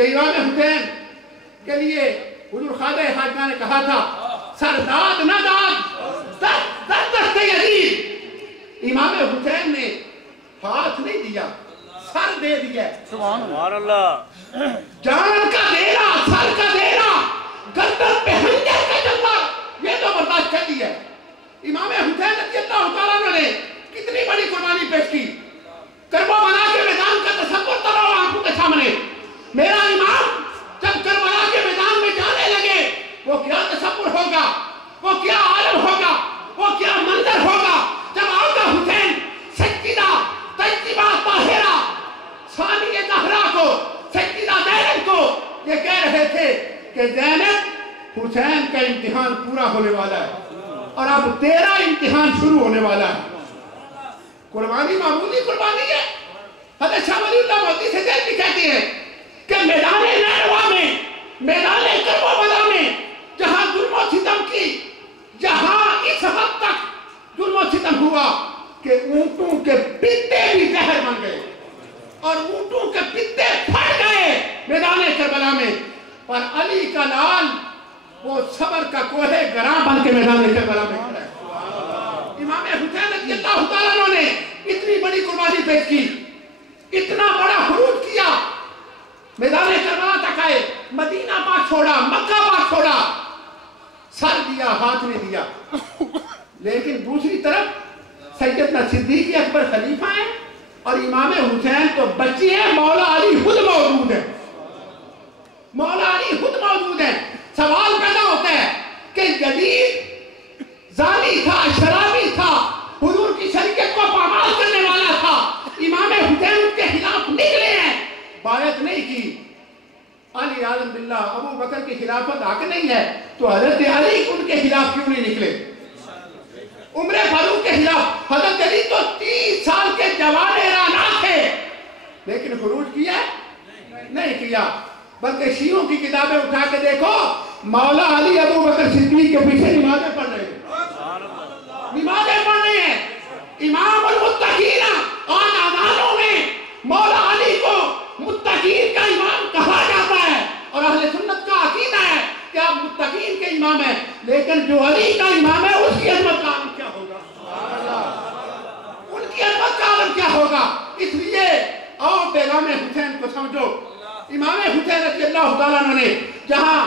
کہ امام حسین کے لیے حضور خواجہ خواجہ نے کہا تھا سرداد نہ داد دست یزید. امام حسین نے ہاتھ نہیں دیا، سر دے دیا. سبحان اللہ. جان کا دینا، سر کا دینا، گردن پہ خنجر کا چلنا، یہ تو برداشت کر دی ہے. امام حسین رضی اللہ تعالیٰ عنہ نے کتنی بڑی قربانی پیش کی. کربلا کے میدان کا تصور کرو آنکھوں کے سامنے. میرا امام جب کربلا کے میدان میں جانے لگے وہ کیا تصور ہوگا، وہ کیا عالم ہوگا، وہ کیا منظر ہوگا جب آقا حسین سیدہ طیبہ طاہرہ ثانی زہرا کو، سیدہ زینب کو یہ کہہ رہے تھے کہ زینب حسین کا امتحان پورا ہونے والا ہے اور اب تیرا امتحان شروع ہونے والا ہے. قربانی معمولی قربانی ہے. حضرت شاہ ولی اللہ مودودی سے دل بھی کہتی ہے کہ میدان نینوا میں، میدان کربلا میں جہاں ظلم و ستم کی، جہاں اس حد تک ظلم و ستم ہوا کہ اونٹوں کے پتے بھی زہر بن گئے اور اونٹوں کے پتے پھٹ گئے میدان کربلا میں، پر علی کا لال وہ صبر کا کوہ گراں بن کے میدان کربلا میں کھڑا ہے. امام حسین رضی اللہ تعالیٰ عنہ نے اتنی بڑی قربانی پیش کی، اتنا بڑا خروج کیا، میدان کربلا تک آئے، مدینہ پاک چھوڑا، مکہ پاک چھوڑا، سر دیا، ہاتھ نہیں دیا. لیکن دوسری طرف سیدنا صدیق اکبر خلیفہ ہیں اور امام حسین تو بچے ہیں. مولا علی خود موجود ہے، مولا علی خود موجود ہے. سوال پیدا ہوتا ہے کہ جدید زانی تھا، شرابی تھا، حضور کی شریعت کو پامال کرنے والا تھا، امام حسین ان کے خلاف نکلے ہیں، بیعت نہیں کی. علی اعظم باللہ ابو بکر کی خلافت حق نہیں ہے تو حضرت علی ان کے خلاف کیوں نہیں نکلے؟ عمر فاروق کے خلاف حضرت علی تو 30 سال کے جوان رانا تھے لیکن خروج کیا نہیں کیا. بلکہ شیعوں کی کتابیں اٹھا کے دیکھو، مولا علی ابو بکر صدیق کے پیچھے نمازیں پڑھ رہے ہیں، نمازیں پڑھ رہے ہیں. امام المتقین آن آدانوں میں مولا علی کو متقین کا امام کہا جاتا ہے اور اہل سنت کا عقیدہ ہے کہ آپ متقین کے امام ہیں، لیکن جو علی کا امام ہے اس کی عظمت کا عالم کیا ہوگا، ان کی عظمت کا عالم کیا ہوگا. اس لیے اور پیغام حسین کو سمجھو. امام حسین رضی اللہ تعالیٰ عنہ نے جہاں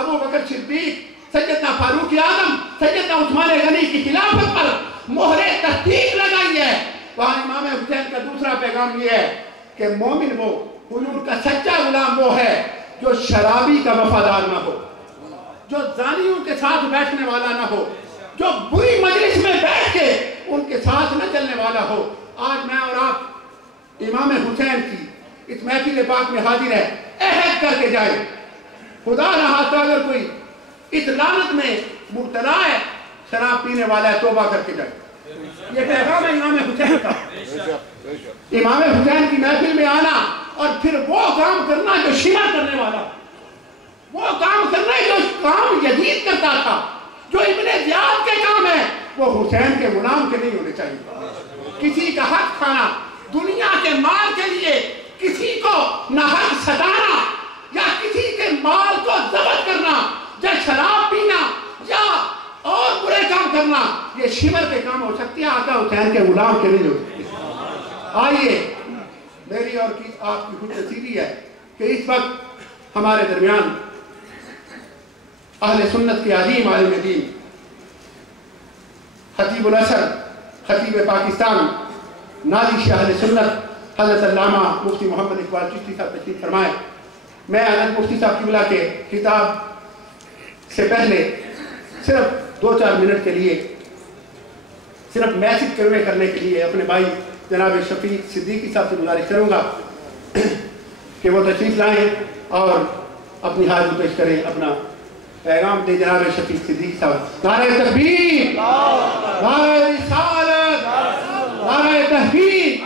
ابو بکر صدیق، سیدنا فاروق اعظم، سیدنا عثمان غنی کی خلافت پر مہر تصدیق لگائی ہے، وہاں امام حسین کا دوسرا پیغام یہ ہے کہ مومن وہ، حضور کا سچا غلام وہ ہے جو شرابی کا وفادار نہ ہو، جو زانیوں کے ساتھ بیٹھنے والا نہ ہو، جو بری مجلس میں بیٹھ کے ان کے ساتھ نہ چلنے والا ہو. آج میں اور آپ امام حسین کی اس محفل پاک میں حاضر ہے، عہد کر کے جائے خدا رہا تو اگر کوئی اس لعنت میں مبتلا ہے، شراب پینے والا ہے، توبہ کر کے جائے. یہ پیغام ہے امام حسین کا. امام حسین کی محفل میں آنا اور پھر وہ کام کرنا جو شیعہ کرنے والا، وہ کام کرنا جو کام یزید کرتا تھا، جو ابن زیاد کے کام ہے، وہ حسین کے غلام کے نہیں ہونے چاہیے. کسی کا حق کھانا، دنیا کے مال کے لیے کسی کو ناحق ستانا یا کسی کے مال کو ضبط کرنا یا شراب پینا یا اور برے کام کرنا، یہ شمر کے کام ہو سکتی ہے، آقا حسین کے غلام کے نہیں ہو سکتی. آئیے، میری اور آپ کی خوش نصیبی ہے کہ اس وقت ہمارے درمیان اہل سنت کے عظیم عالم دین، خطیب الاثر، خطیب پاکستان، نازش اہل سنت، حضرت علامہ مفتی محمد اقبال چشتی صاحب تشریف فرمائے. میں حضرت مفتی صاحب کی بلا کے خطاب سے پہلے صرف 2-4 منٹ کے لیے صرف میسج کنوے کرنے کے لیے اپنے بھائی جناب شفیق صدیقی صاحب سے گزارش کروں گا کہ وہ تشریف لائیں اور اپنی حاضری پیش کریں، اپنا پیغام دے. جناب شفیق صدیقی صاحب. نعرہ تکبیر، نعرہ رسالت، نعرہ تحقیق،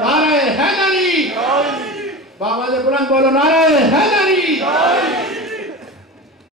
نعرہ حیدری، بآواز بلند بولو نعرہ حیدری.